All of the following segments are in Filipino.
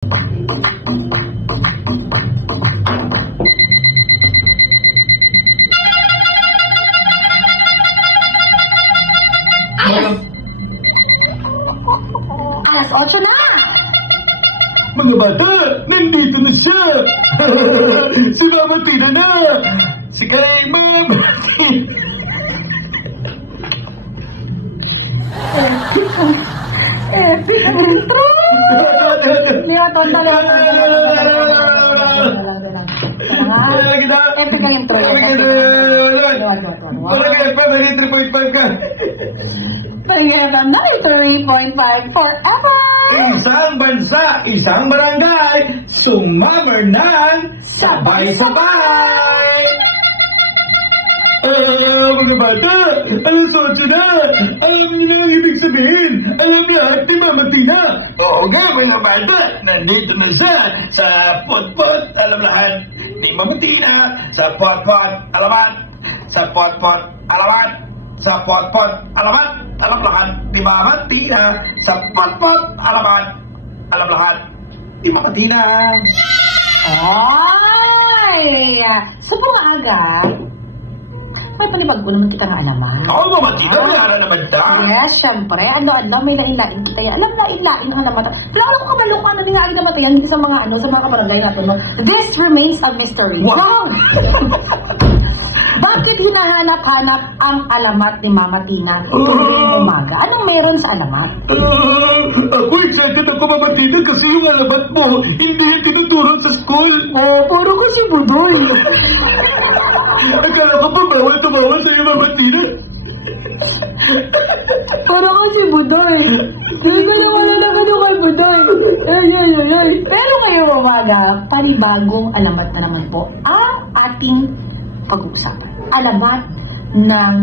Alas 8 na! Mga bata, nandito na siya! Si Mama Tina na! Si kay Mama Tina! Epic ang intro! Liwaton na, liwaton na. Epic ang intro. Parang FM, 3.5 ka! Pag-FM na, ito 3.5 forever! Isang bansa, isang barangay, sumamar ng sabay-sabay! Mga bata, alas 8 na! Alam niyo na ang ibig sabihin! Alam niyo at ni Mama Tina! Oo nga, mga bata! Nandito na siya sa pot-pot, alam lahat ni Mama Tina! Sa pot-pot, alamat! Sa pot-pot, alamat! Sa pot-pot, alamat! Alam lahat ni Mama Tina! Sa pot-pot, alamat! Alam lahat ni Mama Tina! Ay! Sa mga aga, may palibag ko naman kita nga alaman. Oo, Mama Tina, may ala naman ta. Yes, syempre. Ano, may lain-lain kita yan. Alam, lain-lain ang alamat. Wala ko kabalo ko ano nga naman yan sa mga sa mga kabarangay natin. No? This remains a mystery. Wow! Bakit hinahanap-hanap ang alamat ni Mama Tina tuwing umaga? Anong meron sa alamat? Ako excited ako, Mama Tina, kasi yung alamat mo hindi tinuturo sa school. Oh, puro ko si Budoy. Akala ko pa bawal tumawal sa'yo, Mama Tina. Puro ko si Budoy. Hindi ko naman naman yung kay Budoy. Ay. Pero ngayong umaga, panibagong alamat na naman po ang ating pag-uusapan. Alamat ng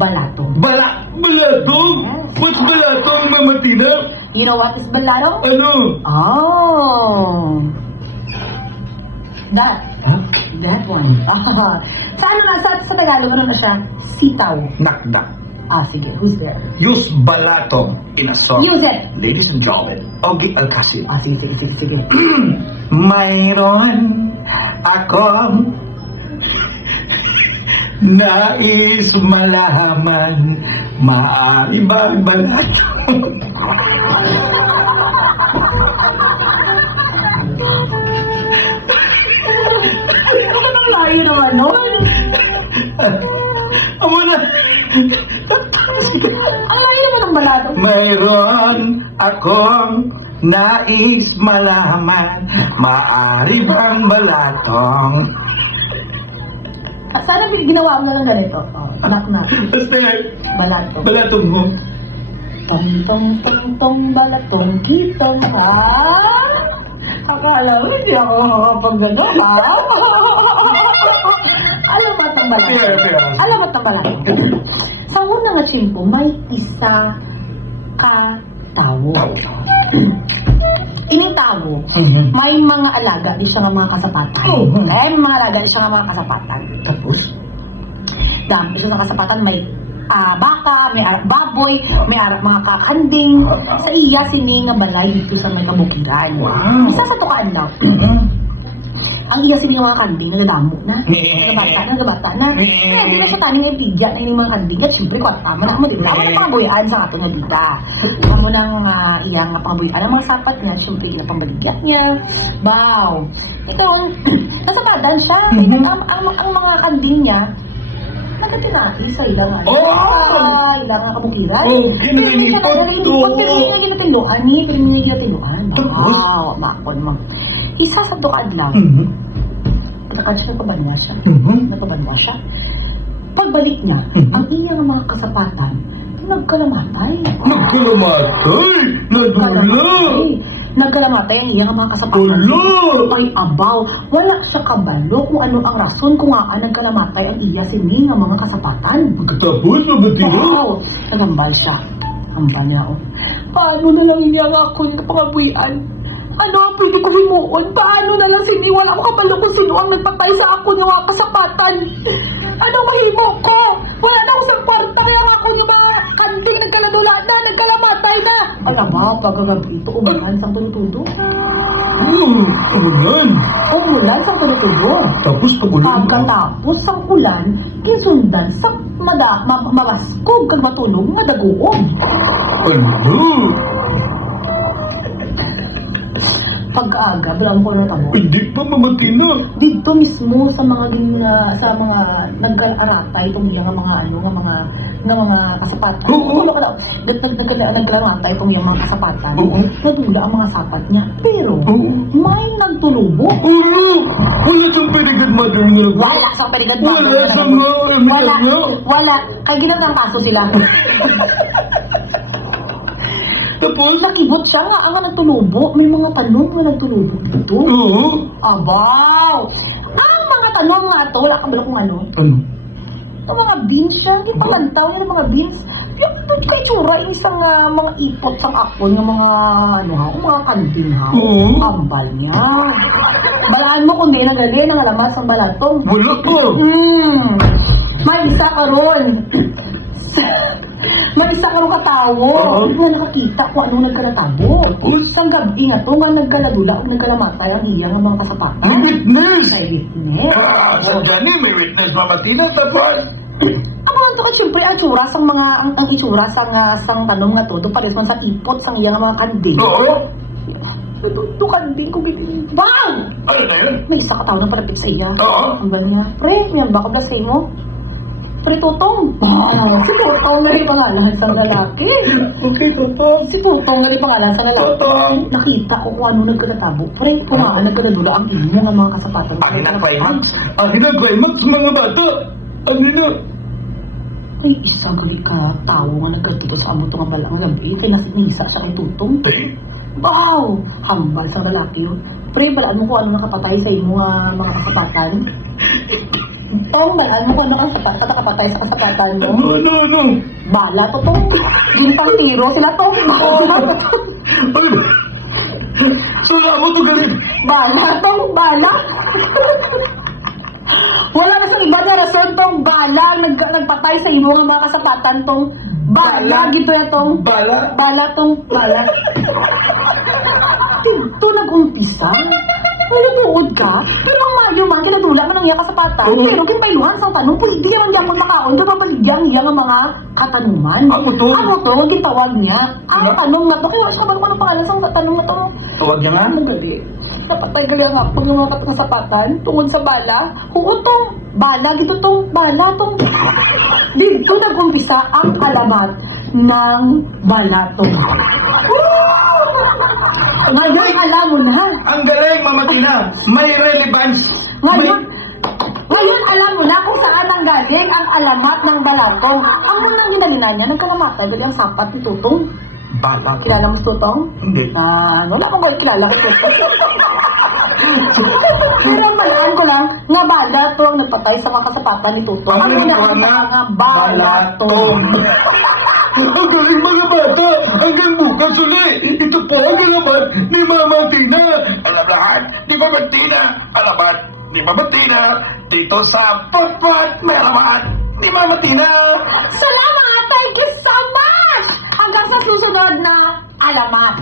balatong. Balatong? What's balatong, Mama Tina? You know what is balatong? Ano? Oh. That one. Sa ano na, sa Tagalog, ano na siya? Sitaw. Nakdak. Sige. Who's there? Use balatong in a song. Use it. Ladies and gentlemen, Ogie Alcacid. Sige. Mayroon akong nais malaman, maaari ba balatong? Ang layo naman nun. Amo na. Ang layo naman ng balatong. Mayroon akong nais malaman, maaari bang balatong? Sana ginawa mo na lang ganito. Knock. Basta Balatong. balatong mo. Tong balatong kitong ha. Akala mo hindi ako makapag-gano'n ha. Alamat ng balatong. Alamat ng balatong. Sa unang nga chimpo, may isa ka tawo. Ining tawo, may mga alaga di siya nga mga kasapatan. May mga alaga di siya nga mga kasapatan. Tapos, dami siya sa kasapatan, may baka, may arak baboy, may arak mga kakanding. Sa iya, sini nga balay dito sa may kabukiran. Isa sa tukaan daw. Ang iya sini nga mga kanding, nagadamo na. Nagabata na. Hindi na sa taning yung pidya na yung mga kanding. At syempre, kwarta mo na mo din. Ako na pangabuyan sa ato nga dita. Ako na nga iya nga pangabuyan. Ang mga sapat niya, syempre, yung pambaligyan niya. Wow. Ito, nasa tadan siya. Ang mga kanding niya, nagatinati sa ilang ilang kabukiran. Ginaminipot to. Pero hindi nga ginatinduan. Wow, makon mo. Isa sa tukad lang. Nakabanda siya. Pagbalik niya, ang iyang mga kasapatan, nagkalamatay. Nagkalamatay ang iyang mga kasapatan. Ay, abaw. Wala siya kabalo kung ano ang rason kung nagkalamatay ang iya sini ng mga kasapatan. Pagkatapos, wow. Nagambal siya. Hambal niya ako. Paano na lang niya akong kapangabuyan? Ano ang pwede ko himuon? Paano na lang sini? Wala ko kabalo kung sino ang nagpatay sa ako ng mga kasapatan. Anong mahimo ko? Wala na ako sa kwarta. Kaya ako yung mga kanding nagkaladula na, nagkalamatay na. Alam mo, pagkagabi ito, umahan sa tunutudo. Umulan. Umulan sa tuloy-tulo. Tapos pagulan. Pagkatapos ang ulan, kinsundan sa mabaskog kag matulog nga daguom. Ano? Pag-aga, bilang ko na tamo. Hindi pa mamatino. Dito mismo sa mga nag-aratay itong iyang mga kasapatan. Oo. Naglamatay itong iyang mga kasapatan. Oo. Nadula ang mga sapat niya. Pero, Oo. may nagtulubo. Wala siyang very good mother nga. Wala sa perigad Wala sa mga Wala. Kaya ginang kaso sila. Tapos? Nakibot siya nga ang nagtulubo. May mga tanong nga nagtulubo dito. Oo. Abaw! Ang mga tanong nga to, wala ka ba kung ano? Ano? Ang mga beans siya, hindi palantaw yan ang mga beans. Yung kay tsura, yung isang mga ipot sang akon, yung mga, mga kanding ha. Oo. Ambal niya. Balaan mo kung di nagali ng alamas ng balatong. Wala pa. May isa ka ron. May isa ka ron katawo. Hindi nga nakakita kung anong nagkalatabo. Isang gabi nga to, nga nagkaladula o nagkalamatay ang iyang mga kasapatan. May witness. May witness. Sa gani, may witness mamatina. Tapos? Ako nga to ka, syempre, ang itsura sang mga, ang itsura sang tanong nga to, doon pa rin sa ipot sang iyang mga kanding. Oo. Ito kanding ko bitin. Bang! Ano na yun? May isa ka tao na parapit sa iya. Oo. Ang ba niya? Pre, may ba ko blasay mo? Pre, Tutong. Si Tutong nga rin pangalan sa lalaki. Okay, Tutong. Si Tutong nga rin pangalan sa lalaki. Tutong. Nakita ko kung ano nagkatabo. Pre, pumaan nagkadadula ang imo ng mga kasapatan. Ang hinag-climax. Ang hinag-climax sa mga bata. Ang hinag. Ay, isa gali ka tao nga nagkatuto sa amo itong balang gabi. Kaya nasinisa siya kay Tutong. Eh? Wow! Hambal sa lalaki yun. Pre, balaan mo kung ano nakapatay sa imo mga kasapatan. Tong, balaan mo kung ano nakapatay sa kasapatan mo. Ano? Bala to tong. Gintang tiro sila tong. Sala mo to galing. Bala tong, bala. Wala na sa iba na rason tong bala. Nagpatay sa imo nga mga kasapatan tong bala. Gito na tong. Bala? Bala tong, bala. Dito nag-umpisa. Malubuod ka? Pero ang mayo man, kinadula man ang iya kasapatan. Pero kinpailuhan sa tanong, pwede naman dyan mo nakaon, doon mabaligyan iya nga mga katanungan. Ano to? Ano to? Huwag tawag niya. Ang tanong na to, kaya wala siya ba naman ang pangalan sa tanong na to? Tawag niya nga? Ang gabi. Napatay gali ang pag mga kasapatan, tungod sa bala. Huwag bala, dito tong bala tong. Dito nag-umpisa ang alamat ng balatong. Ngayon, alam mo na. Ang galing, Mama Tina. May relevance. Ngayon, alam mo na kung saan ang galing ang alamat ng balatong. Ang unang ginalina niya, nagkalamatay, dali ang sapat ni Tutong. Bala. Kilala mo si Tutong? Hindi. Wala akong kayo kilala ko Tutong. Pero malaan ko lang, nga bala to ang nagpatay sa mga kasapatan ni Tutong. Ang unang nga balatong. Ang galing mga bata! Hanggang bukas ulit! Ito po ang alamat ni Mama Tina! Alalahan ni Mama Tina! Alamat ni Mama Tina! Dito sa Potpot may alamat ni Mama Tina! Salamat! Thank you so much! Hanggang sa susunod na alamat!